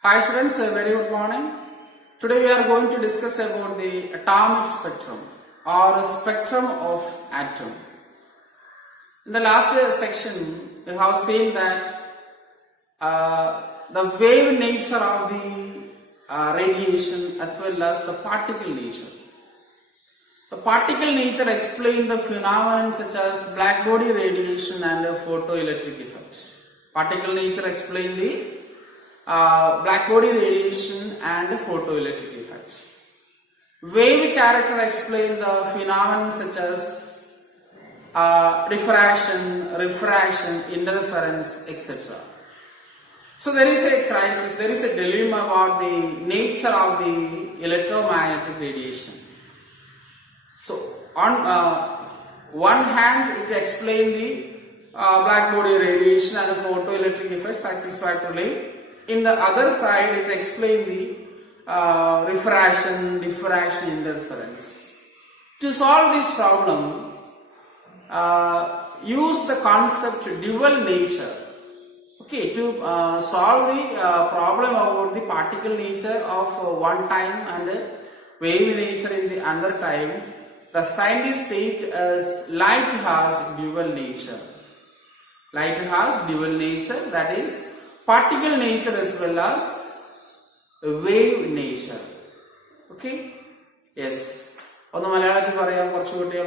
Hi students, a very good morning. Today we are going to discuss about the atomic spectrum or spectrum of atom. In the last section we have seen that the wave nature of the radiation as well as the particle nature. The particle nature explains the phenomena such as black body radiation and photoelectric effect. Particle nature explains the black body radiation and photoelectric effect. Wave character explain the phenomena such as diffraction, refraction, interference, etc. So there is a crisis, there is a dilemma about the nature of the electromagnetic radiation. So on one hand it explains the black body radiation and the photoelectric effect satisfactorily. In the other side, it explains the refraction, diffraction, interference. To solve this problem, use the concept dual nature. Okay, to solve the problem about the particle nature of one time and wave nature in the other time, the scientists take as light has dual nature. Light has dual nature, that is particle nature as well as wave nature. Okay? Yes. On the Malayalam പറയാൻ കുറച്ച് കുട്ടികൾ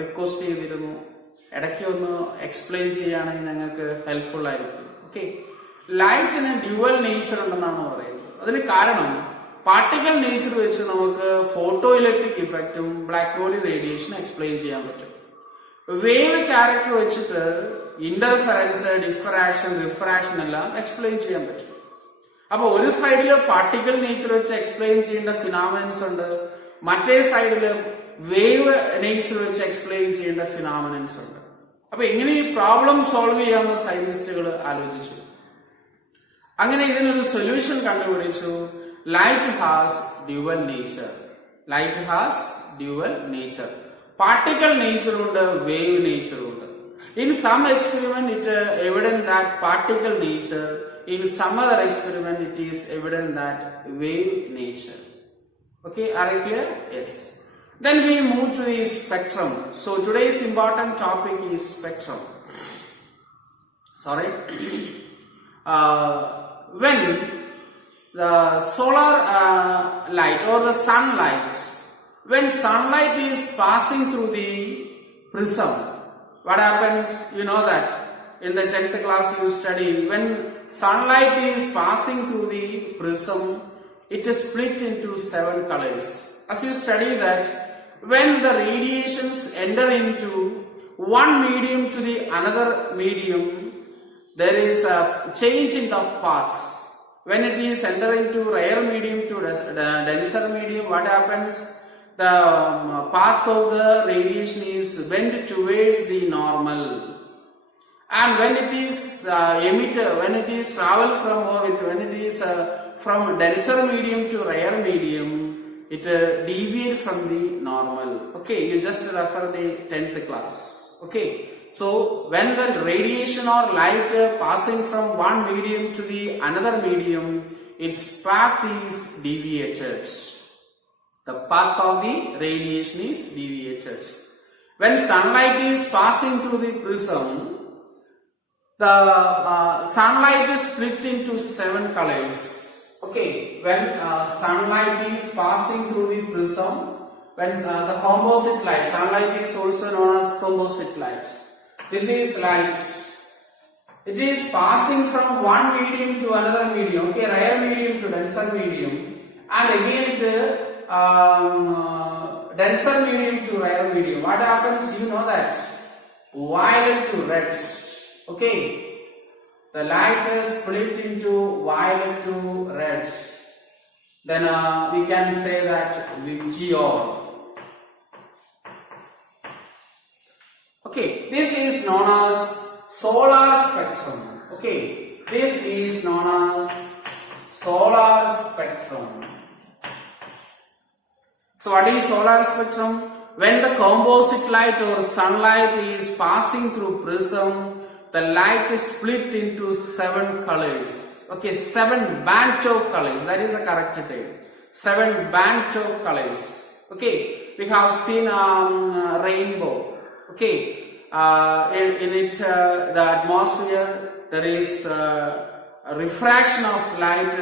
request ചെയ്തിരുന്നു ഇടയ്ക്ക് ഒന്ന് explain ചെയ്യുകയാണെങ്കിൽ ഞങ്ങൾക്ക് helpful ആയിരിക്കും. Okay, ലൈറ്റിന് dual nature ഉണ്ടെന്നാണ് പറയുന്നത്. അതിന് കാരണം പാർട്ടിക്കൽ നേച്ചർ വെച്ച് നമുക്ക് ഫോട്ടോ ഇലക്ട്രിക് ഇഫക്റ്റും ബ്ലാക്ക് ബോഡി റേഡിയേഷനും എക്സ്പ്ലെയിൻ ചെയ്യാൻ പറ്റും. വേവ് ക്യാരക്ടർ വെച്ചിട്ട് ഇന്റർഫറൻസ്, ഡിഫറാക്ഷൻ, റിഫ്രാക്ഷൻ എല്ലാം എക്സ്പ്ലെയിൻ ചെയ്യാൻ പറ്റും. അപ്പൊ ഒരു സൈഡില് പാർട്ടിക്കൽ നേച്ചർ വെച്ച് എക്സ്പ്ലെയിൻ ചെയ്യേണ്ട ഫിനോമിനൻസ് ഉണ്ട്, മറ്റേ സൈഡില് വേവ് നേച്ചർ വെച്ച് എക്സ്പ്ലെയിൻ ചെയ്യേണ്ട ഫിനോമിനൻസ് ഉണ്ട്. അപ്പൊ എങ്ങനെ ഈ പ്രോബ്ലം സോൾവ് ചെയ്യാമെന്ന് സയന്റിസ്റ്റുകൾ ആലോചിച്ചു. അങ്ങനെ ഇതിനൊരു സൊല്യൂഷൻ കണ്ടുപിടിച്ചു. Light has dual nature. Light has dual nature. Particle നേച്ചറുണ്ട്, വേവ് നേച്ചറുണ്ട്. In some experiment it is evident that particle nature, in some other experiment it is evident that wave nature. Okay, are you clear? Yes. Then we move to the spectrum. So today's important topic is spectrum. Sorry. When the solar light or the sunlight, when sunlight is passing through the prism, what happens? You know that in the 10th class you study, when sunlight is passing through the prism, it is split into 7 colors. As you study that, when the radiations enter into one medium to the another medium, there is a change in the paths. When it is enter into rare medium to denser medium, what happens? The path of the radiation is bent towards the normal, and when it is emitted, when it is travel from orbit, when it is from denser medium to rare medium, it deviates from the normal. Okay, you just refer the 10th class. Okay, so when the radiation or light passing from one medium to the another medium, its path is deviated. The path of the radiation is deviated. When sunlight is passing through the prism, the sunlight is split into 7 colors. Okay, when sunlight is passing through the prism, when the composite light, sunlight is also known as composite light. This is light. It is passing from one medium to another medium. Okay, rare medium to denser medium, and again it denser medium to rare medium. What happens? You know that violet to red. Okay, the light is split into violet to red. Then we can say that VGR. Okay, this is known as solar spectrum. Okay, this is known as solar spectrum. So what is solar spectrum? When the composite light or sunlight is passing through prism, the light is split into 7 colors. Okay, 7 bands of colors. That is the correct term. 7 bands of colors. Okay, we have seen rainbow. Okay, in it the atmosphere there is a refraction of light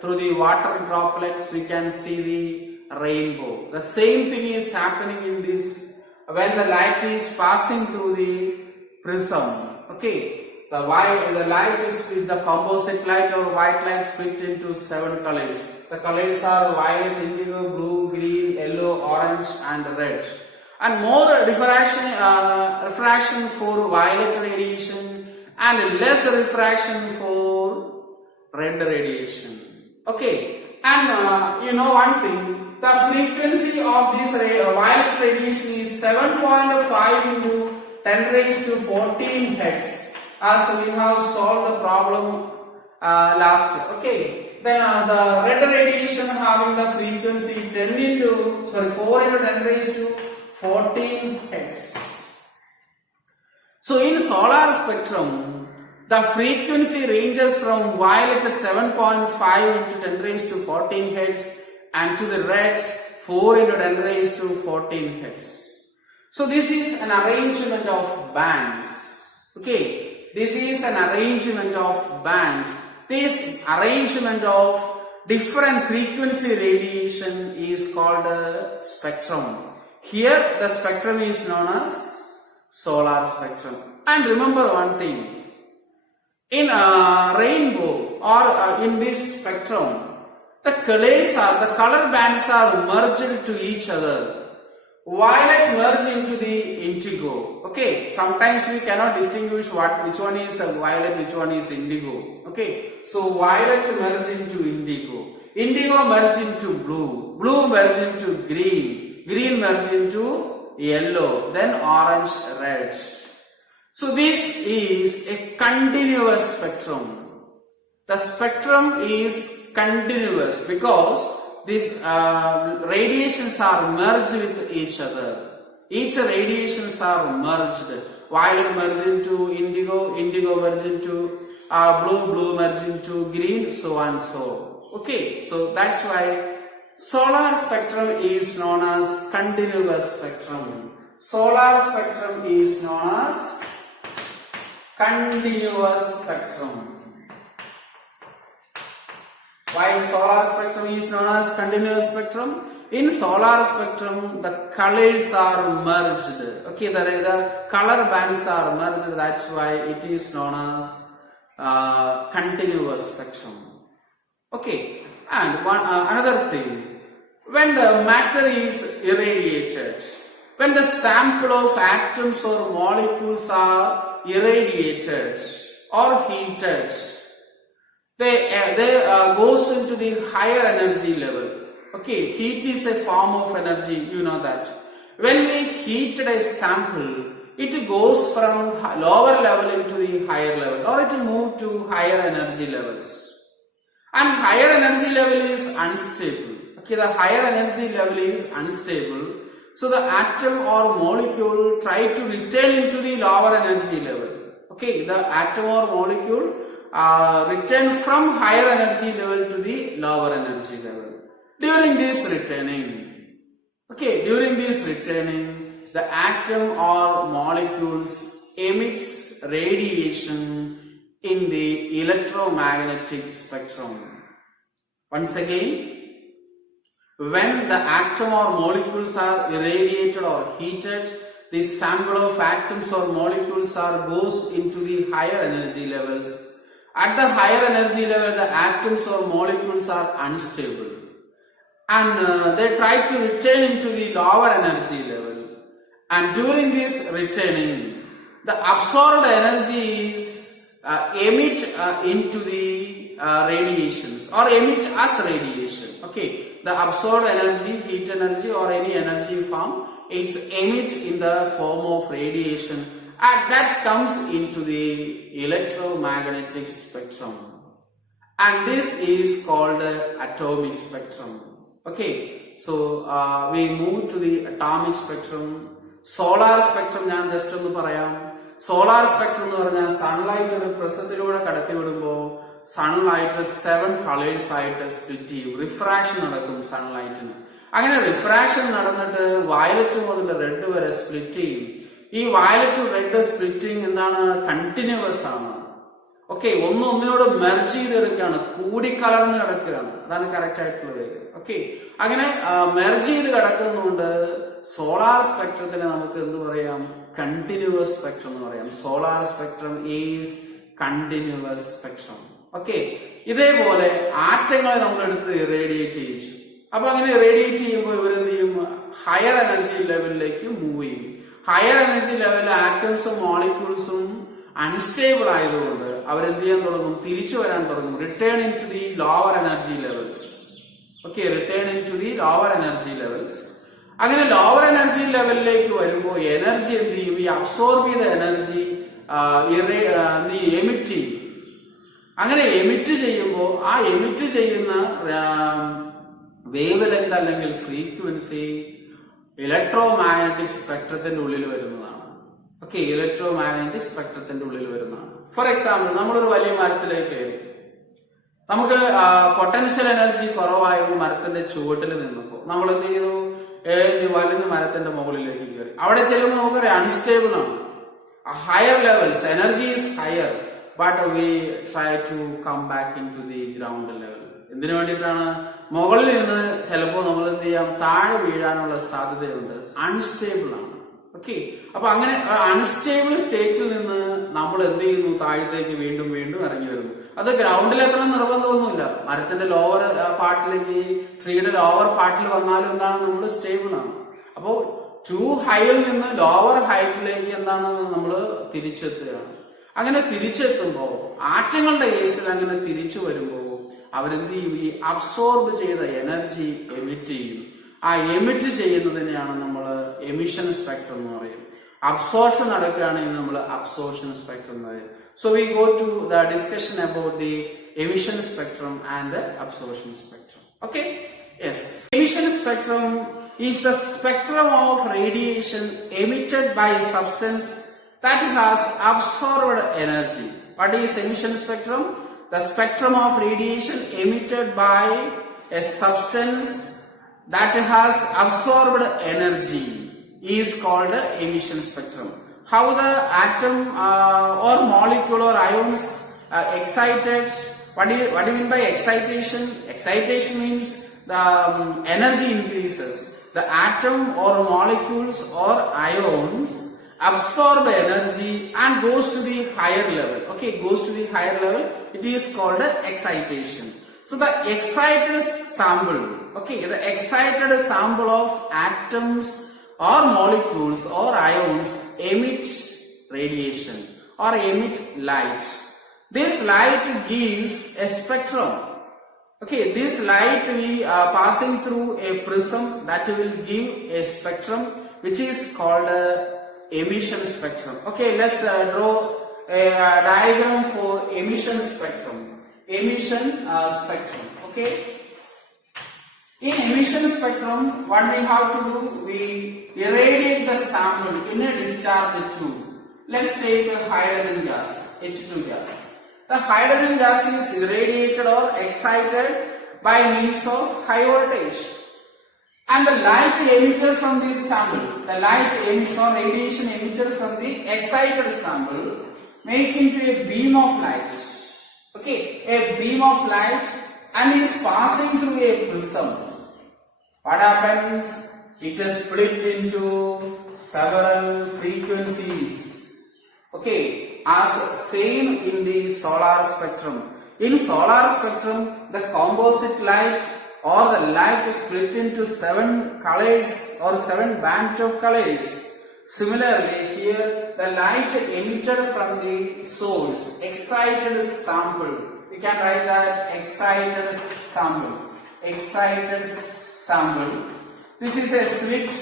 through the water droplets. We can see the rainbow. The same thing is happening in this when the light is passing through the prism. Okay, the light is split, the composite light or white light split into 7 colors. The colors are violet, indigo, blue, green, yellow, orange and red. And more refraction for violet radiation and less refraction for red radiation. Okay, and you know one thing, the frequency of this violet radiation is 7.5 into 10 raised to 14 hertz, as we have solved the problem last year. Okay, then the red radiation having the frequency 4 into 10 raised to 14 hertz. So in solar spectrum, the frequency ranges from violet 7.5 into 10 raised to 14 hertz and to the red 4 into 10 raised to 14 hertz. So this is an arrangement of bands. Okay, this is an arrangement of bands. This arrangement of different frequency radiation is called a spectrum. Here the spectrum is known as solar spectrum. And remember one thing, in a rainbow or in this spectrum, the color bands are merged to each other. Violet merge into the indigo. Okay, sometimes we cannot distinguish which one is violet, which one is indigo. Okay, so violet merge into indigo. Indigo merge into blue. Blue merge into green. Green merge into yellow. Then orange, red. So this is a continuous spectrum. The spectrum is continuous because these radiations are merged with each other. Each radiations are merged. Violet merge into indigo, indigo merge into blue, blue merge into green, so and so. Okay, so that's why solar spectrum is known as continuous spectrum. Solar spectrum is known as continuous spectrum. Why solar spectrum is known as continuous spectrum? In solar spectrum, the colors are merged. Okay, the color bands are merged. That's why it is known as continuous spectrum. Okay, and another thing, when the matter is irradiated, when the sample of atoms or molecules are irradiated or heated, they goes into the higher energy level. Okay, heat is a form of energy, you know that. When we heated a sample, it goes from lower level into the higher level, or it will move to higher energy levels. And higher energy level is unstable. Okay, the higher energy level is unstable. So the atom or molecule try to return into the lower energy level. Okay, the atom or molecule return from higher energy level to the lower energy level. During this returning, the atom or molecules emits radiation in the electromagnetic spectrum. Once again, when the atom or molecules are irradiated or heated, the sample of atoms or molecules goes into the higher energy levels. At the higher energy level, the atoms or molecules are unstable, and they try to return into the lower energy level. And during this returning, the absorbed energy is emit into the radiations or emit as radiation. Okay, the absorbed energy, heat energy or any energy form, it's emit in the form of radiation, and that comes into the electromagnetic spectrum. And this is called atomic spectrum. Okay, so we move to the atomic spectrum. Solar spectrum, I just parayam. Solar spectrum എന്ന് പറഞ്ഞാൽ sunlight ഒരു പ്രിസത്തിലൂടെ കടത്തിവിടുമ്പോൾ sunlight 7 colours ആയിട്ട് split ചെയ്യും. Refraction നടക്കും സൺലൈറ്റിന്. അങ്ങനെ refraction നടന്നിട്ട് violet മുതൽ red വരെ സ്പ്ലിറ്റ് ചെയ്യും. ഈ വയലറ്റ് റെഡ് സ്പ്ലിറ്റിംഗ് എന്താണ്? കണ്ടിന്യൂസ് ആണ്. ഓക്കെ, ഒന്നിനോട് മെർജ് ചെയ്തെടുക്കുകയാണ്, കൂടിക്കലർന്ന് കിടക്കുകയാണ്. അതാണ് കറക്റ്റ് ആയിട്ടുള്ള പേര്. ഓക്കെ, അങ്ങനെ മെർജ് ചെയ്ത് കിടക്കുന്നുണ്ട്. സോളാർ സ്പെക്ട്രത്തിന് നമുക്ക് എന്ത് പറയാം? കണ്ടിന്യൂസ് സ്പെക്ട്രം എന്ന് പറയാം. Solar spectrum is continuous spectrum. Okay, ഇതേപോലെ ആറ്റങ്ങളെ നമ്മളെടുത്ത് റേഡിയേറ്റ് ചെയ്യിച്ചു. അപ്പൊ അങ്ങനെ റേഡിയേറ്റ് ചെയ്യുമ്പോൾ ഇവരെന്ത് ചെയ്യും? ഹയർ എനർജി ലെവലിലേക്ക് മൂവ് ചെയ്യും. ഹയർ എനർജി ലെവലിലെ ആറ്റംസും മോളിക്യൂൾസും അൺസ്റ്റേബിൾ ആയതുകൊണ്ട് അവരെന്ത് ചെയ്യാൻ തുടങ്ങും? തിരിച്ചു വരാൻ തുടങ്ങും. Return in to the lower energy levels. Okay, return in to the lower energy levels. അങ്ങനെ ലോവർ എനർജി ലെവലിലേക്ക് വരുമ്പോൾ എനർജി എന്ത് ചെയ്യും? ഈ അബ്സോർബ് ചെയ്ത എനർജി എമിറ്റ് ചെയ്യും. അങ്ങനെ എമിറ്റ് ചെയ്യുമ്പോൾ ആ എമിറ്റ് ചെയ്യുന്ന വേവ് ലെങ്ത് അല്ലെങ്കിൽ ഫ്രീക്വൻസി ഇലക്ട്രോ മാഗ്നറ്റിക് സ്പെക്ട്രത്തിന്റെ ഉള്ളിൽ വരുന്നതാണ്. ഓക്കെ, ഇലക്ട്രോ മാഗ്നറ്റിക് സ്പെക്ട്രത്തിന്റെ ഉള്ളിൽ വരുന്നതാണ്. ഫോർ എക്സാമ്പിൾ, നമ്മളൊരു വലിയ മരത്തിലേക്ക് കയറി. നമുക്ക് പൊട്ടൻഷ്യൽ എനർജി കുറവായിരുന്നു മരത്തിന്റെ ചുവട്ടിൽ നിന്നപ്പോൾ. നമ്മൾ എന്ത് ചെയ്തു? വലിയ മരത്തിന്റെ മുകളിലേക്ക് കയറി. അവിടെ ചെല്ലുമ്പോൾ നമുക്കറിയാം അൺസ്റ്റേബിൾ ആണ്. Higher levels, energy is higher, but we try to come back in to the ground level. എന്തിനു വേണ്ടിയിട്ടാണ്? മുകളിൽ നിന്ന് ചിലപ്പോൾ നമ്മൾ എന്ത് ചെയ്യാം? താഴെ വീഴാനുള്ള സാധ്യതയുണ്ട്. അൺസ്റ്റേബിൾ ആണ്. ഓക്കെ, അപ്പൊ അങ്ങനെ അൺസ്റ്റേബിൾ സ്റ്റേറ്റിൽ നിന്ന് നമ്മൾ എന്ത് ചെയ്യുന്നു? താഴത്തേക്ക് വീണ്ടും വീണ്ടും ഇറങ്ങി വരുന്നു. അത് ഗ്രൗണ്ടിൽ എത്ര നിർബന്ധമൊന്നുമില്ല. മരത്തിന്റെ ലോവർ പാർട്ടിലേക്ക്, ട്രീയുടെ ലോവർ പാർട്ടിൽ വന്നാലും എന്താണ്? നമ്മൾ സ്റ്റേബിൾ ആണ്. അപ്പോ ടു ഹൈയിൽ നിന്ന് ലോവർ ഹൈറ്റിലേക്ക് എന്താണ്? നമ്മൾ തിരിച്ചെത്തുകയാണ്. അങ്ങനെ തിരിച്ചെത്തുമ്പോ ആറ്റങ്ങളുടെ കേസിൽ അങ്ങനെ തിരിച്ചു വരുമ്പോ അവരെന്ത് ചെയ്യും? ഈ അബ്സോർബ് ചെയ്ത എനർജി എമിറ്റ് ചെയ്യും. ആ എമിറ്റ് ചെയ്യുന്നതിനെയാണ് നമ്മൾ എമിഷൻ സ്പെക്ട്രം എന്ന് പറയും. അബ്സോർഷൻ നടക്കുകയാണെങ്കിൽ നമ്മൾ അബ്സോർഷൻ സ്പെക്ട്രം എന്ന് പറയും. So we go to the discussion about the emission spectrum and the absorption spectrum. Okay, yes. Emission spectrum is the spectrum of radiation emitted by a substance that has absorbed energy. What is emission spectrum? The spectrum of radiation emitted by a substance that has absorbed energy is called emission spectrum. How the atom or molecule or ions are excited? What do you mean by excitation? Excitation means the energy increases. The atom or molecules or ions absorb energy and goes to the higher level. Okay, goes to the higher level. It is called excitation. So the excited sample, okay, the excited sample of atoms or molecules or ions emit radiation or emit light. This light gives a spectrum. Okay, this light will passing through a prism that will give a spectrum which is called emission spectrum. Okay, let's draw a diagram for emission spectrum. Emission spectrum. Okay, in emission spectrum, what we have to do? We irradiate the sample in a discharge tube. Let's take a hydrogen gas, H2 gas. The hydrogen gas is irradiated or excited by means of high voltage. And the light emitted from this sample, the light emits or radiation emitted from the excited sample, make into a beam of light. Okay, a beam of light, and is passing through a prism. What happens? It is split into several frequencies. Okay, as same in the solar spectrum. In solar spectrum, the composite light or the light is split into 7 colors or 7 bands of colors. Similarly, here the light emitted from the source, excited sample. We can write that excited sample. Excited sample. This is a switch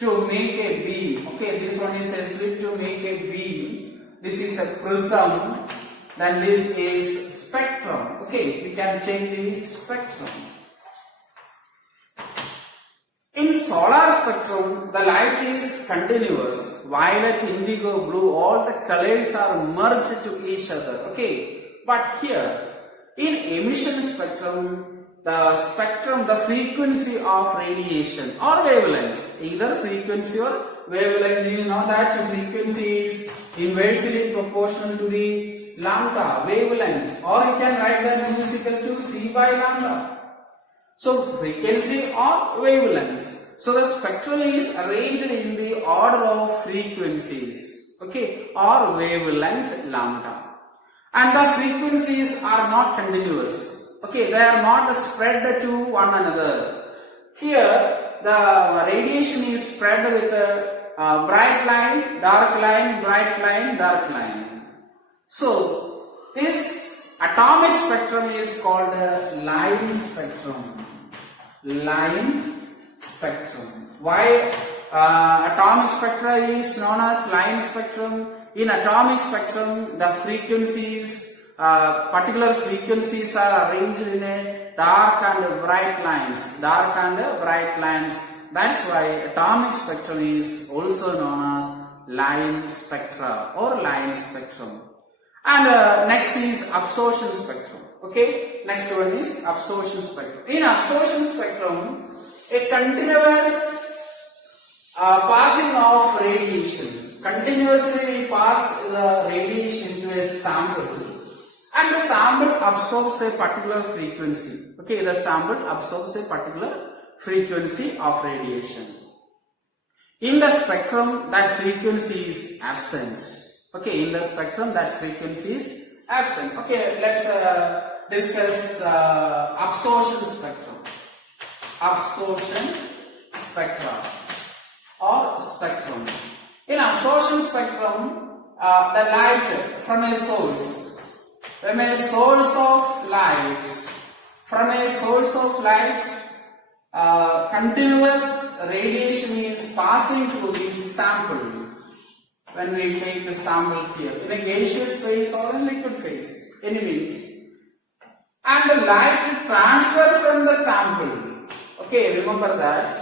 to make a beam. Okay, this one is a switch to make a beam. This is a prism. Then this is spectrum. Okay, we can change the spectrum. In solar spectrum, the light is continuous. Violet, indigo, blue, all the colors are merged to each other. Okay. But here, in emission spectrum, the frequency of radiation or wavelength, either frequency or wavelength, you know that frequency is inversely proportional to the lambda wavelength, or you can write that mu is equal to C by lambda. So frequency or wavelength. So the spectrum is arranged in the order of frequencies, okay, or wavelength lambda. And the frequencies are not continuous, okay, they are not spread to one another. Here the radiation is spread with a bright line, dark line, bright line, dark line. So this atomic spectrum is called line spectrum. Line spectrum. Why atomic spectra is known as line spectrum? In atomic spectrum, the frequencies, particular frequencies are arranged in a dark and bright lines. Dark and bright lines. That's why atomic spectrum is also known as line spectra or line spectrum. And next is absorption spectrum. Okay, next one is absorption spectrum. In absorption spectrum, a continuous passing of radiation. Continuously we pass the radiation into a sample, and the sample absorbs a particular frequency. Okay, the sample absorbs a particular frequency of radiation. In the spectrum, that frequency is absent. Okay, in the spectrum, that frequency is absent. Okay, let's discuss absorption spectrum. Absorption spectra or spectrum. In absorption spectrum, the light from a source, continuous radiation is passing through the sample. When we take the sample here, in a gaseous phase or in liquid phase, any means, and the light transfer from the sample. Okay, remember that.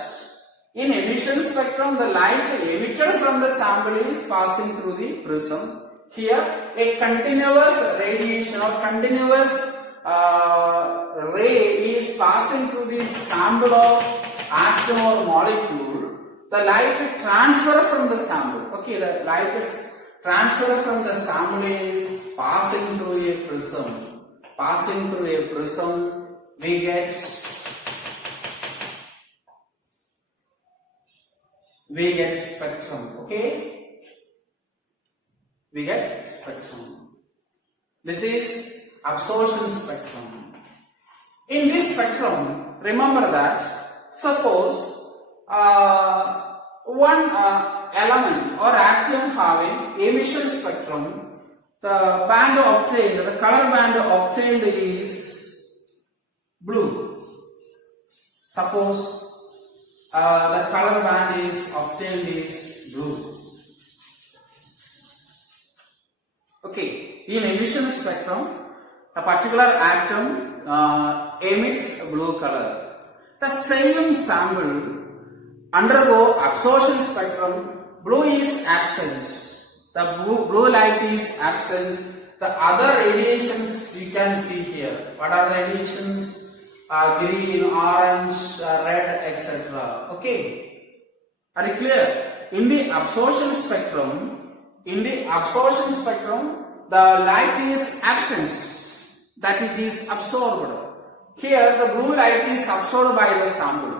In emission spectrum, the light emitted from the sample is passing through the prism. Here, a continuous radiation or continuous ray is passing through the sample of atom or molecule. The light transfer from the sample. Okay, the light is transfer from the sample is passing through a prism. Passing through a prism, we get spectrum. Okay, we get spectrum. This is absorption spectrum. In this spectrum, remember that suppose one element or atom having emission spectrum, the band obtained, the color band obtained is blue. Suppose the color band is obtained is blue. Okay, in emission spectrum, a particular atom emits blue color. The same sample undergo absorption spectrum, blue is absent. The blue light is absent. The other radiations you can see here. What are the radiations? Green, orange, red, etc. Okay, are you clear? In the absorption spectrum, the light is absent, that it is absorbed. Here, the blue light is absorbed by the sample.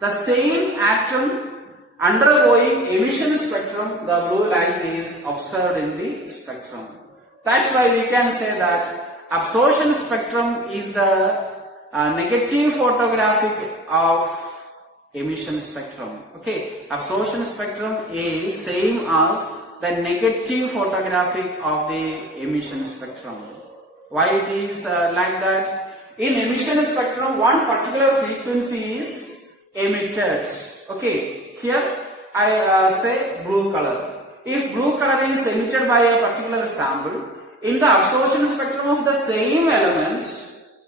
The same atom undergoing emission spectrum, the blue light is observed in the spectrum. That's why we can say that absorption spectrum is the negative photographic of emission spectrum. Okay, absorption spectrum is same as the negative photographic of the emission spectrum. Why it is like that? In emission spectrum, one particular frequency is emitted. Okay, here I say blue color. If blue color is emitted by a particular sample, in the absorption spectrum of the same element,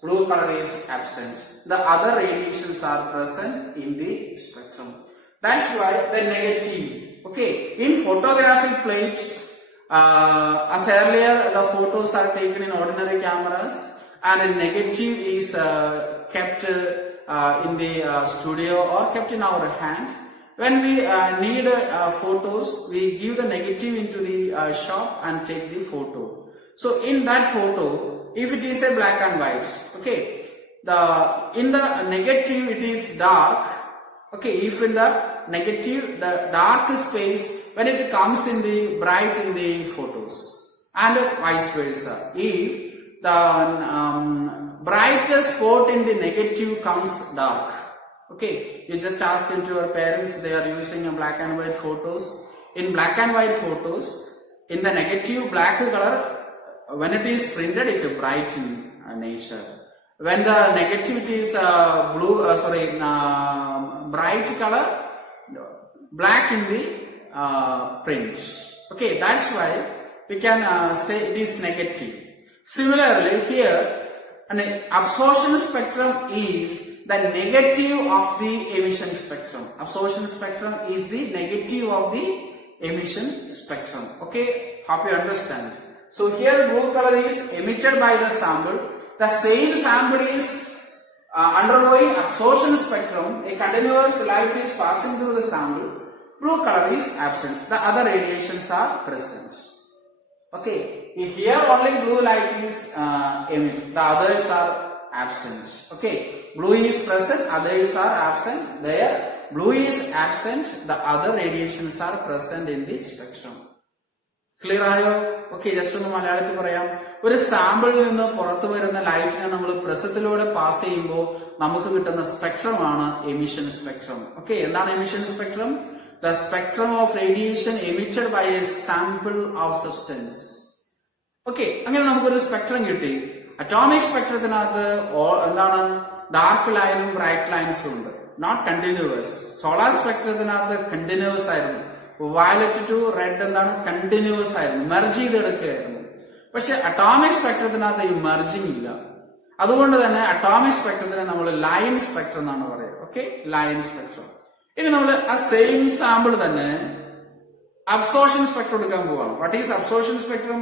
blue color is absent. The other radiations are present in the spectrum. That's why the negative. Okay, in photographic plates, as earlier the photos are taken in ordinary cameras, and a negative is kept in the studio or kept in our hand. When we need photos, we give the negative into the shop and take the photo. So in that photo, if it is a black and white, okay, in the negative it is dark. Okay, if in the negative the dark space, when it comes in the bright in the photos, and vice versa. If the brightest spot in the negative comes dark, okay, you just ask into your parents, they are using a black and white photos. In black and white photos, in the negative black color, when it is printed, it is bright in nature. When the negativity is bright color, black in the print. Okay, that's why we can say it is negative. Similarly, here an absorption spectrum is the negative of the emission spectrum. Absorption spectrum is the negative of the emission spectrum. Okay, hope you understand. So here blue color is emitted by the sample. The same sample is undergoing absorption spectrum. A continuous light is passing through the sample. Blue color is absent. The other radiations are present. Okay, here only blue light is emitted. The others are absent. Okay, blue is present, others are absent. There, blue is absent. The other radiations are present in the spectrum. Clear ആയോ? Okay, just ഒന്ന് മലയാളത്തിൽ പറയാം. ഒരു സാമ്പിളിൽ നിന്ന് പുറത്തു വരുന്ന ലൈറ്റിനെ നമ്മൾ പ്രസത്തിലൂടെ പാസ് ചെയ്യുമ്പോൾ നമുക്ക് കിട്ടുന്ന സ്പെക്ട്രമാണ് എമിഷൻ സ്പെക്ട്രം. ഓക്കെ, എന്താണ് emission spectrum? The spectrum of radiation emitted by a sample of substance. Okay, അങ്ങനെ നമുക്കൊരു സ്പെക്ട്രം കിട്ടി. അറ്റോമിക് സ്പെക്ട്രത്തിനകത്ത് എന്താണ് ഡാർക്ക് ലൈനും ബ്രൈറ്റ് ലൈൻസും ഉണ്ട്. Not continuous. സോളാർ സ്പെക്ട്രത്തിനകത്ത് കണ്ടിന്യൂവസ് ആയിരുന്നു. വയലറ്റ് ടു റെഡ് എന്താണ് കണ്ടിന്യൂവസ് ആയിരുന്നു, മെർജ് ചെയ്തെടുക്കുകയായിരുന്നു. പക്ഷെ അറ്റോമിക് സ്പെക്ട്രത്തിനകത്ത് ഈ മെർജിങ് ഇല്ല. അതുകൊണ്ട് തന്നെ അറ്റോമിക് സ്പെക്ട്രത്തിനെ നമ്മൾ ലൈൻ സ്പെക്ട്രം എന്നാണ് പറയുക. Okay, line spectrum. ഇനി നമ്മൾ ആ സെയിം സാമ്പിൾ തന്നെ അബ്സോർപ്ഷൻ സ്പെക്ട്രം എടുക്കാൻ പോവാണ്. What is absorption spectrum?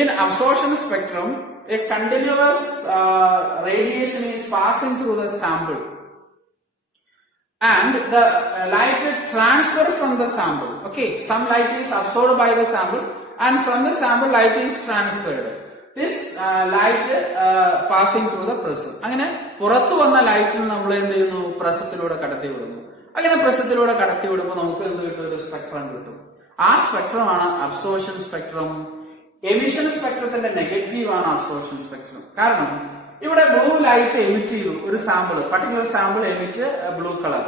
In absorption spectrum a continuous radiation is passing through the sample and the light transfer from the sample. Okay, some light is absorbed by the sample and from the sample light is transferred. This light passing through the prism. അങ്ങനെ പുറത്തു വന്ന ലൈറ്റിന് നമ്മൾ എന്ത് ചെയ്യുന്നു? പ്രസത്തിലൂടെ കടത്തി വിടുന്നു. അങ്ങനെ പ്രസത്തിലൂടെ കടത്തി വിടുമ്പോൾ നമുക്ക് എന്ത് കിട്ടും? ഒരു സ്പെക്ട്രം കിട്ടും. ആ സ്പെക്ട്രമാണ് അബ്സോർപ്ഷൻ സ്പെക്ട്രം. എമിഷൻ സ്പെക്ട്രത്തിന്റെ നെഗറ്റീവ് ആണ് അബ്സോർപ്ഷൻ സ്പെക്ട്രം. കാരണം ഇവിടെ ബ്ലൂ ലൈറ്റ് എമിറ്റ് ചെയ്തു, ഒരു sample, particular sample emit blue colour.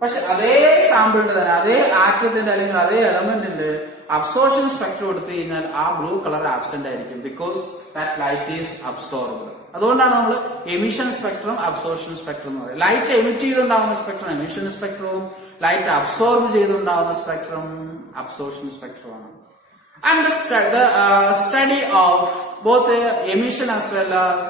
പക്ഷെ അതേ സാമ്പിളിന്റെ തന്നെ അതേ ആറ്റത്തിന്റെ അല്ലെങ്കിൽ അതേ എലമെന്റിന്റെ അബ്സോർപ്ഷൻ സ്പെക്ട്രം എടുത്തു കഴിഞ്ഞാൽ ആ ബ്ലൂ കളർ ആബ്സെന്റ് ആയിരിക്കും. Because that light is absorbed. അതുകൊണ്ടാണ് നമ്മൾ എമിഷൻ സ്പെക്ട്രം അബ്സോർപ്ഷൻ സ്പെക്ട്രം എന്ന് പറയുന്നത്. ലൈറ്റ് എമിറ്റ് ചെയ്തുണ്ടാവുന്ന സ്പെക്ട്രം എമിഷൻ സ്പെക്ട്രവും ലൈറ്റ് അബ്സോർബ് ചെയ്തുണ്ടാവുന്ന സ്പെക്ട്രം അബ്സോർപ്ഷൻ സ്പെക്ട്രമാണ്. And the study of both emission as well as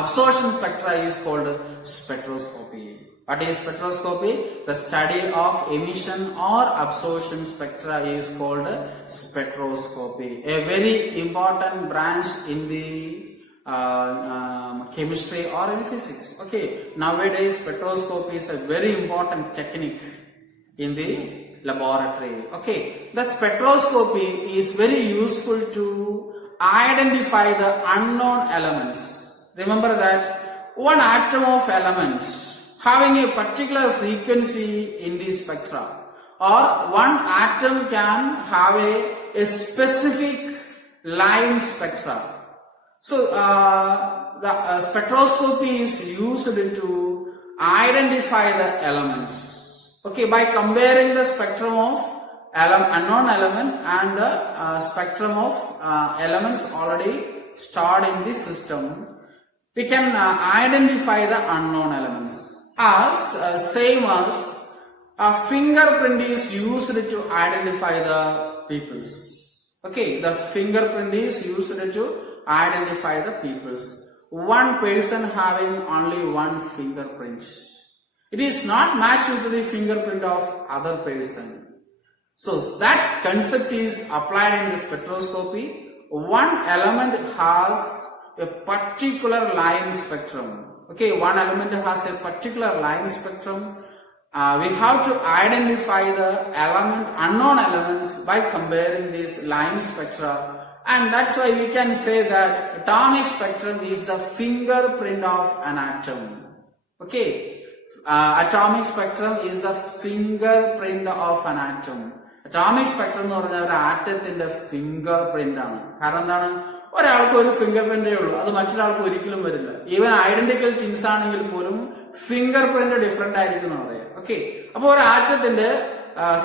absorption spectra is called spectroscopy. What is spectroscopy? The study of emission or absorption spectra is called spectroscopy. A very important branch in the chemistry or in physics. Okay, nowadays spectroscopy is a very important technique in the laboratory. Okay, the spectroscopy is very useful to identify the unknown elements. Remember that one atom of element having a particular frequency in the spectra, or one atom can have a specific line spectra. So the spectroscopy is used to identify the elements. Okay, by comparing the spectrum of unknown element and the spectrum of elements already stored in the system, we can identify the unknown elements. As same as a fingerprint is used to identify the peoples. Okay, the fingerprint is used to identify the peoples. One person having only one fingerprint. It is not matched with the fingerprint of other person. So that concept is applied in the spectroscopy. One element has a particular line spectrum. Okay, one element has a particular line spectrum. We have to identify the unknown elements by comparing these line spectra, and that's why we can say that atomic spectrum is the fingerprint of an atom. Okay, atomic spectrum is the fingerprint of an atom. Atomic spectrum എന്ന് പറഞ്ഞാൽ ഒരു ആറ്റത്തിന്റെ finger print ആണ്. കാരണം എന്താണ്, ഒരാൾക്ക് ഒരു finger പ്രിന്റേ ഉള്ളൂ, അത് മറ്റൊരാൾക്ക് ഒരിക്കലും വരില്ല. ഈവൻ ഐഡന്റിക്കൽ ട്വിൻസ് ആണെങ്കിൽ പോലും ഫിംഗർ പ്രിന്റ് ഡിഫറെന്റ് ആയിരിക്കും എന്ന് പറയാം. ഓക്കെ, അപ്പൊ ഒരു ആറ്റത്തിന്റെ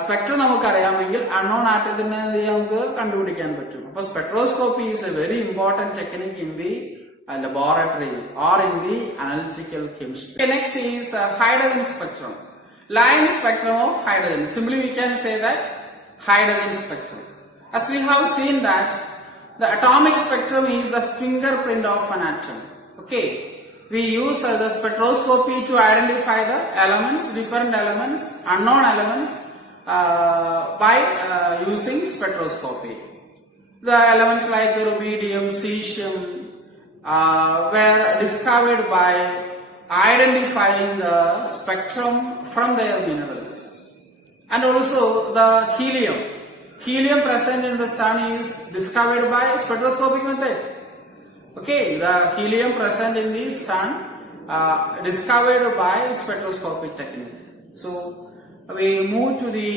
സ്പെക്ട്രം നമുക്കറിയാമെങ്കിൽ അൺനോൺ ആറ്റത്തിന്റെ നമുക്ക് കണ്ടുപിടിക്കാൻ പറ്റും. അപ്പൊ spectroscopy is A very important technique in the laboratory or in the analytical chemistry. Okay, next is hydrogen spectrum. Line spectrum of hydrogen. Simply we can say that hydrogen spectrum. As we have seen that the atomic spectrum is the fingerprint of an atom. Okay, we use the spectroscopy to identify the elements, different elements, unknown elements by using spectroscopy. The elements like rubidium, cesium were discovered by identifying the spectrum from their minerals. And also the helium. Helium present in the sun is discovered by spectroscopic method. Okay, the helium present in the sun discovered by spectroscopic technique. So we move to the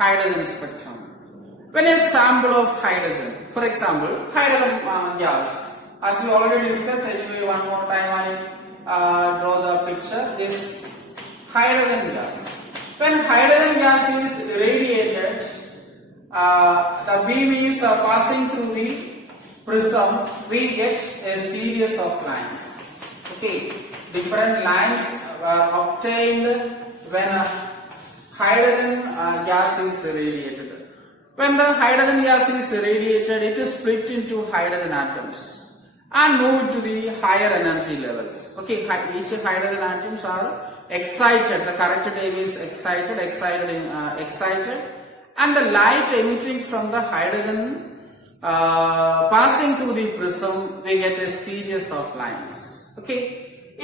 hydrogen spectrum. When a sample of hydrogen, for example, hydrogen gas, as we already discussed, anyway one more time I draw the picture, is hydrogen gas. When hydrogen gas is irradiated, the beam is passing through the prism, we get a series of lines. Okay, different lines are obtained when hydrogen gas is irradiated. When the hydrogen gas is irradiated, it is split into hydrogen atoms and move to the higher energy levels. Okay, each hydrogen atoms are excited. The correct name is excited, and the light emitting from the hydrogen passing through the prism, we get a series of lines. Okay,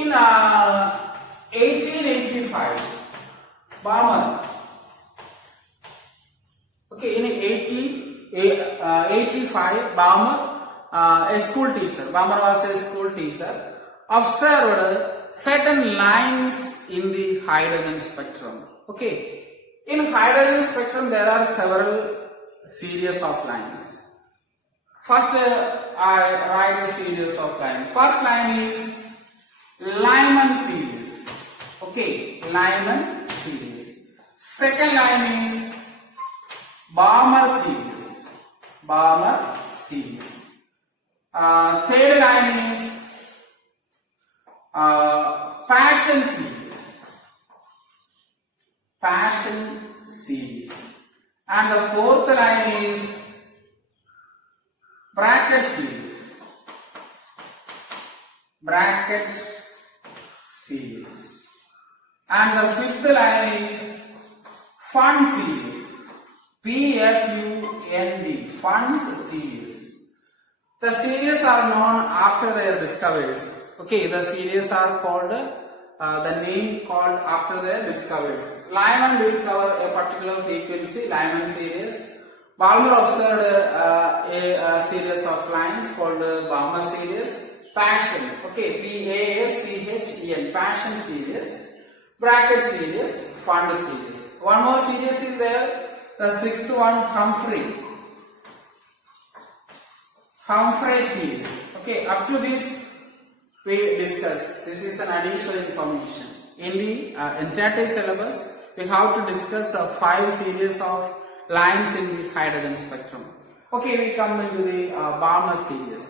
in 1885, Balmer. Okay, in 1885, Balmer, a school teacher, Balmer was a school teacher, observed certain lines in the hydrogen spectrum. Okay, in hydrogen spectrum there are several series of lines. First, I write a series of lines. First line is Lyman series. Okay, Lyman series. Second line is Balmer series. Balmer series. Third line is Passion series. Passion series. And the fourth line is bracket series. Bracket series. And the fifth line is Fund series. P-F-U-N-D. Funds series. The series are known after their discoveries. Okay, the series are called, the name called after their discoveries. Lyman discovered a particular frequency, Lyman series. Balmer observed a series of lines called Balmer series. Passion, okay, P-A-S-C-H-E-N, Passion series. Bracket series, Fund series. One more series is there, the sixth one, Humphrey series. Okay, up to this we discuss. This is an additional information. In the NCERT syllabus, we have to discuss 5 series of lines in the hydrogen spectrum. Okay, we come into the Balmer series.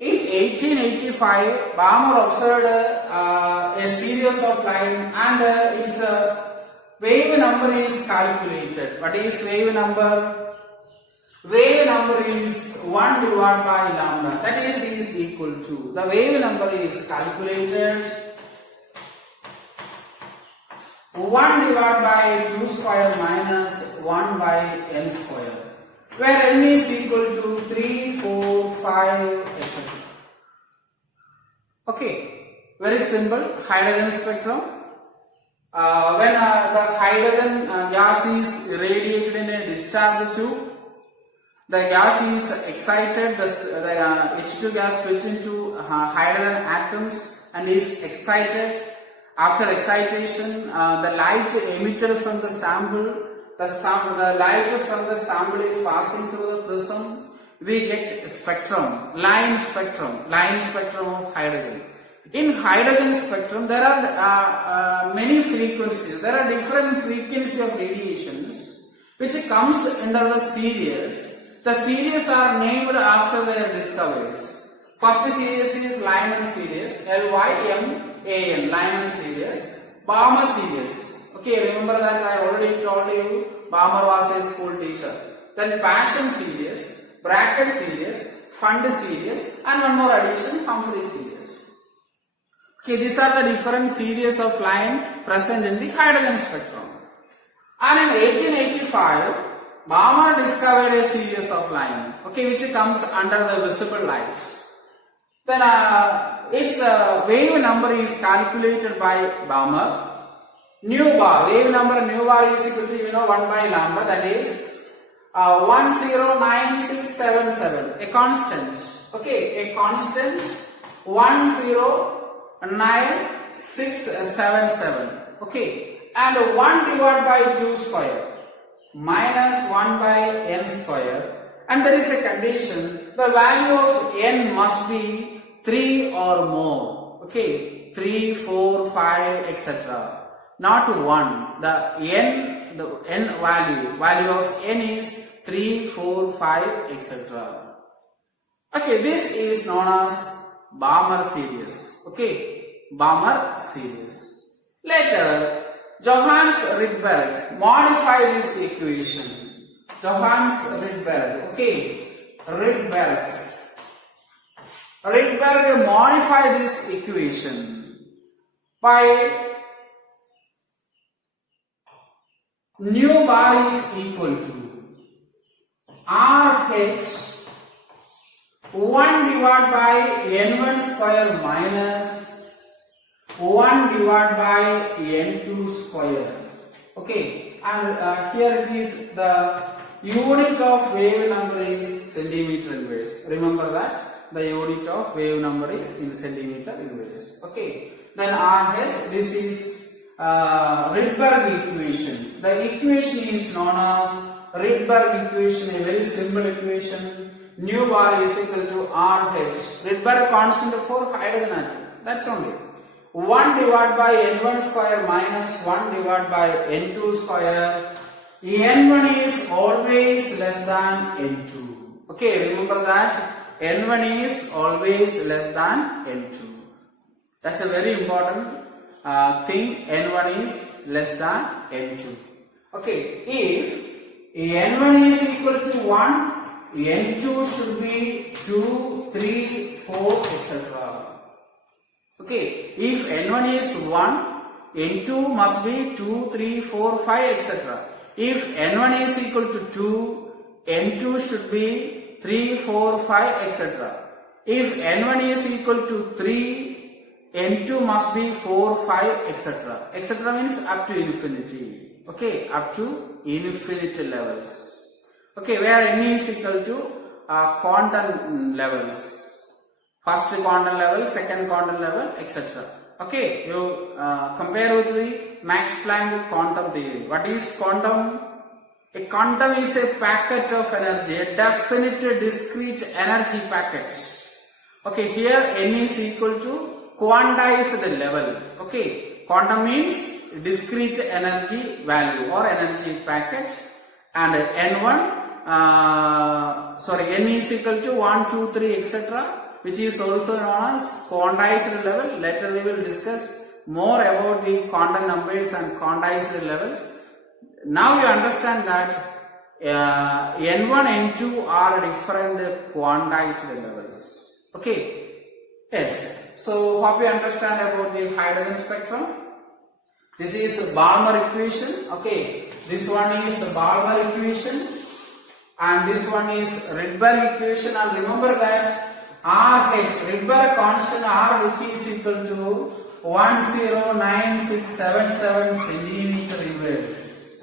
In 1885, Balmer observed a series of lines, and its wave number is calculated. What is wave number? Wave number is 1 divided by lambda, that is equal to, the wave number is calculated 1 divided by 2 square minus 1 by n square, where n is equal to 3, 4, 5, etc. Okay, very simple hydrogen spectrum. When the hydrogen gas is radiated in a discharge tube, the gas is excited, the H2 gas split into hydrogen atoms and is excited. After excitation, the light emitted from the sample, the light from the sample is passing through the prism. We get spectrum, line spectrum of hydrogen. In hydrogen spectrum, there are many frequencies. There are different frequencies of radiations which comes under the series. The series are named after their discoveries. First series is Lyman series, LYMAN, Lyman series. Balmer series. Okay, remember that I already told you. Balmer was a school teacher. Then Paschen series, Brackett series, Fund series, and one more addition, Humphrey series. Okay, these are the different series of line present in the hydrogen spectrum. And in 1885, Balmer discovered a series of line, okay, which comes under the visible light. Then its wave number is calculated by Balmer. Nu bar, wave number nu bar is equal to 1 by lambda, that is 109677, a constant. Okay, a constant 109677. Okay, and 1 divided by 2 square minus 1 by n square, and there is a condition, the value of n must be 3 or more. Okay, 3, 4, 5, etc. Not 1. The n value of n is 3, 4, 5, etc. Okay, this is known as Balmer series. Okay, Balmer series. Later, Johannes Rydberg modified this equation. Johannes Rydberg. Okay, Rydberg modified this equation by nu bar is equal to RH 1 divided by n1 square minus 1 divided by n2 square. Okay, and here it is, the unit of wave number is centimeter inverse. Remember that the unit of wave number is in centimeter inverse. Okay, then RH, this is Rydberg equation. The equation is known as Rydberg equation, a very simple equation. Nu bar is equal to RH, Rydberg constant for hydrogen atom. That's only 1 divided by n1 square minus 1 divided by n2 square. n1 is always less than n2. Okay, remember that n1 is always less than n2. That's a very important thing. n1 is less than n2. Okay, if n1 is equal to 1, n2 should be 2, 3, 4, etc. Okay, if n1 is 1, n2 must be 2, 3, 4, 5, etc. If n1 is equal to 2, n2 should be 3, 4, 5, etc. If n1 is equal to 3, n2 must be 4, 5, etc. etc. means up to infinity. Okay, up to infinity levels. Okay, where n is equal to quantum levels. First quantum level, second quantum level, etc. Okay, you compare with the Max Planck quantum theory. What is quantum? A quantum is a packet of energy, a definite discrete energy packet. Okay, here n is equal to quantized level. Okay, quantum means discrete energy value or energy packet, and n1 n is equal to 1, 2, 3, etc., which is also known as quantized level. Later we will discuss more about the quantum numbers and quantized levels. Now you understand that n1, n2 are different quantized levels. Okay, yes. So hope you understand about the hydrogen spectrum. This is Balmer equation. Okay, this one is Balmer equation, and this one is Rydberg equation. And remember that RH, Rydberg constant RH is equal to 109677 centimeter inverse.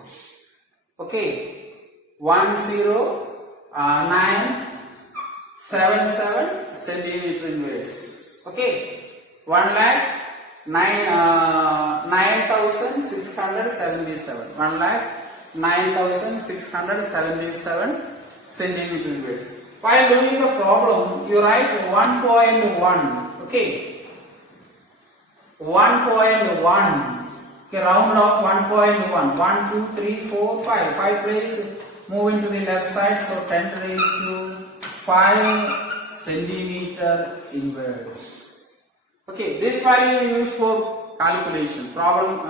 Okay, 1097 centimeter inverse. Okay, 1,09,677. 1,09,677 centimeter inverse. While doing the problem, you write 1.1. Okay, 1.1. Okay, round off 1.1. 1, 2, 3, 4, 5. 5 place move into the left side. So 10 raised to 5 centimeter inverse. Okay, this value you use for calculation, problem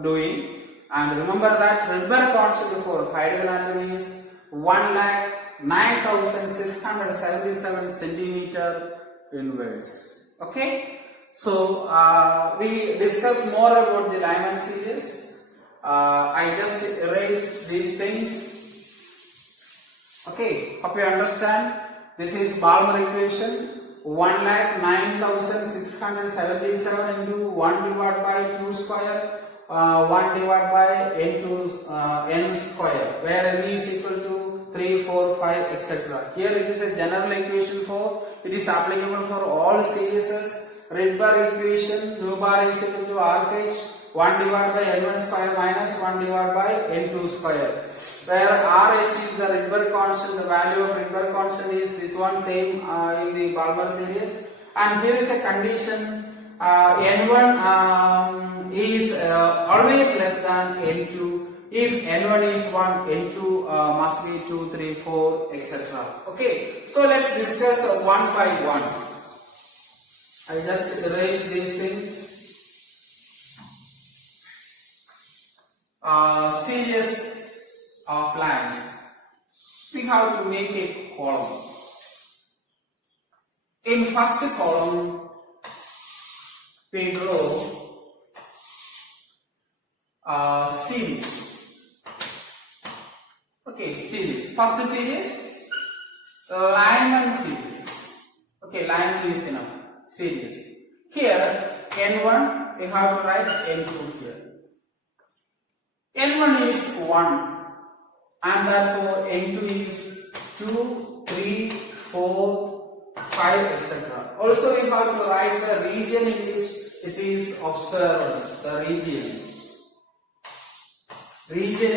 doing. And remember that Rydberg constant for hydrogen atom is 1,09,677 centimeter inverse. Okay, so we discuss more about the Lyman series. I just erase these things. Okay, hope you understand. This is Balmer equation. 1,09,677 into 1 divided by 2 square, 1 divided by n square, where n is equal to 3, 4, 5, etc. Here it is a general equation for, it is applicable for all series. Rydberg equation, nu bar is equal to RH, 1 divided by n1 square minus 1 divided by n2 square. Where RH is the Rydberg constant, the value of Rydberg constant is this one, same in the Balmer series. And here is a condition, n1 is always less than n2. If n1 is 1, n2 must be 2, 3, 4, etc. Okay, so let's discuss one by one. I just erase these things. Series of lines. We have to make a column. In first column, we draw series. Okay, series. First series, Lyman series. Okay, Lyman is enough. Series. Here, n1, we have to write n2 here. n1 is 1. And therefore n2 is 2, 3, 4, 5, etc. Also we have to write the region in which it is observed, the region. Region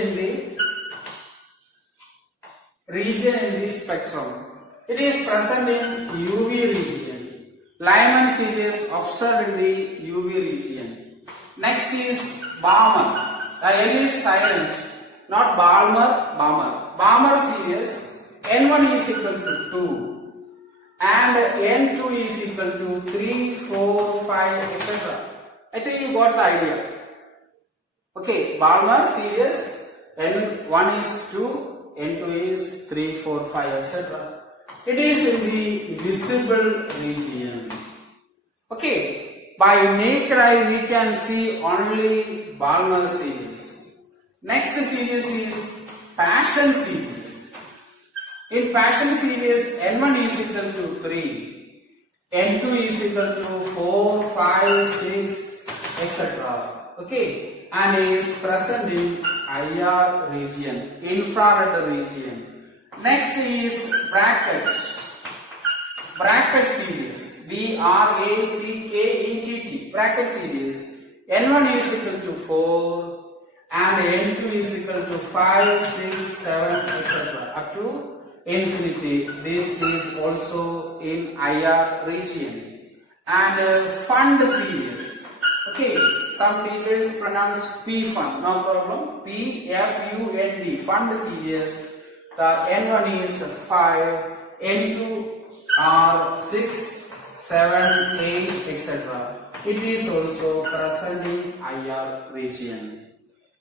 in the spectrum. It is present in UV region. Lyman series observed in the UV region. Next is Balmer. The L is silent. Not Balmer, Balmer series, n1 is equal to 2 and n2 is equal to 3, 4, 5, etc. I think you got the idea. Okay, Balmer series, n1 is 2, n2 is 3, 4, 5, etc. It is in the visible region. Okay, by naked eye we can see only Balmer series. Next series is Passion series. In Passion series, n1 is equal to 3, n2 is equal to 4, 5, 6, etc. Okay, and is present in IR region, infrared region. Next is bracket series, BRACKETT, bracket series. n1 is equal to 4. And n2 is equal to 5, 6, 7, etc. up to infinity. This is also in IR region. And fund series. Okay, some teachers pronounce P fund, no problem. PFUND, fund series. The n1 is 5, n2 are 6, 7, 8, etc. It is also present in IR region.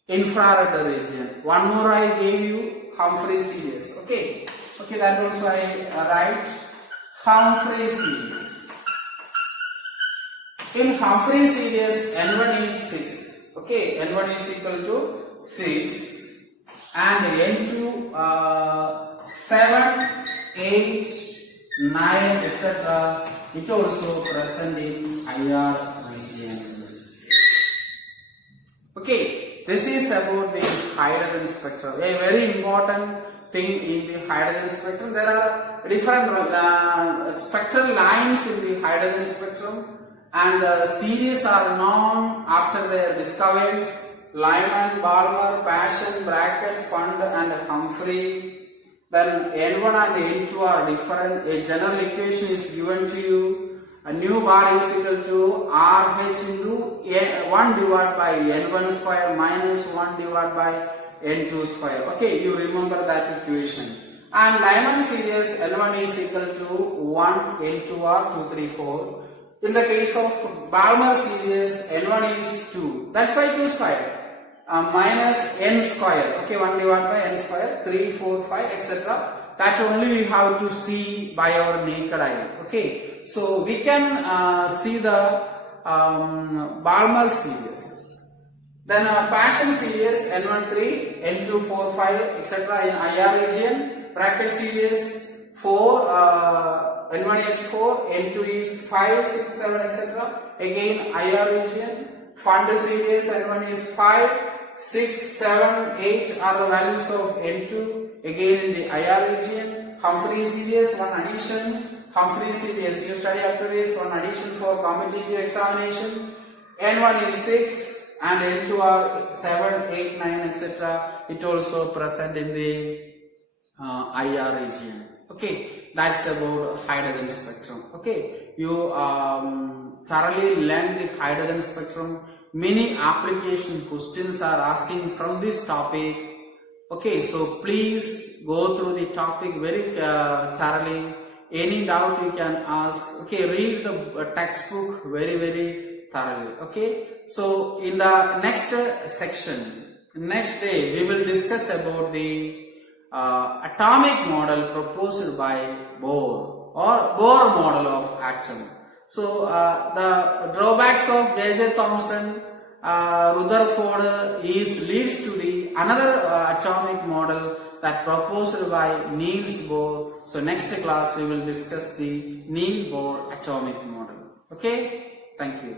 Infrared region. One more I gave you, Humphrey series. Okay, that also I write Humphrey series. In Humphrey series, N1 is 6. Okay, N1 is equal to 6 and N2 7, 8, 9, etc. It also present in IR region. Okay, this is about the hydrogen spectrum. A very important thing in the hydrogen spectrum. There are different spectral lines in the hydrogen spectrum, and series are known after their discoveries. Lyman, Balmer, Paschen, Brackett, Fund and Humphrey. Then N1 and N2 are different. A general equation is given to you. A new bar is equal to RH into 1 divided by N1 square minus 1 divided by N2 square. Okay, you remember that equation. And Lyman series, L1 is equal to 1, N2 are 2, 3, 4. In the case of Balmer series, N1 is 2. That's why 2 square. Minus N square. Okay, 1 divided by N square, 3, 4, 5, etc. That only we have to see by our naked eye. Okay, so we can see the Balmer series. Then Paschen series, N1 3, N2 4, 5, etc. in IR region. Bracket series 4, N1 is 4, N2 is 5, 6, 7, etc. Again IR region. Fund series, N1 is 5, 6, 7, 8 are the values of N2. Again in the IR region. Humphrey series, one addition. Humphrey series, you study up to this, one addition for competitive examination. N1 is 6 and N2 are 7, 8, 9, etc. It also present in the IR region. Okay, that's about hydrogen spectrum. Okay, you thoroughly learn the hydrogen spectrum. Many application questions are asking from this topic. Okay, so please go through the topic very thoroughly. Any doubt you can ask. Okay, read the textbook very thoroughly. Okay, so in the next section, next day, we will discuss about the atomic model proposed by Bohr or Bohr model of atom. So the drawbacks of J.J. Thomson, Rutherford leads to the another atomic model that proposed by Niels Bohr. So next class we will discuss the Niels Bohr atomic model. Okay, thank you.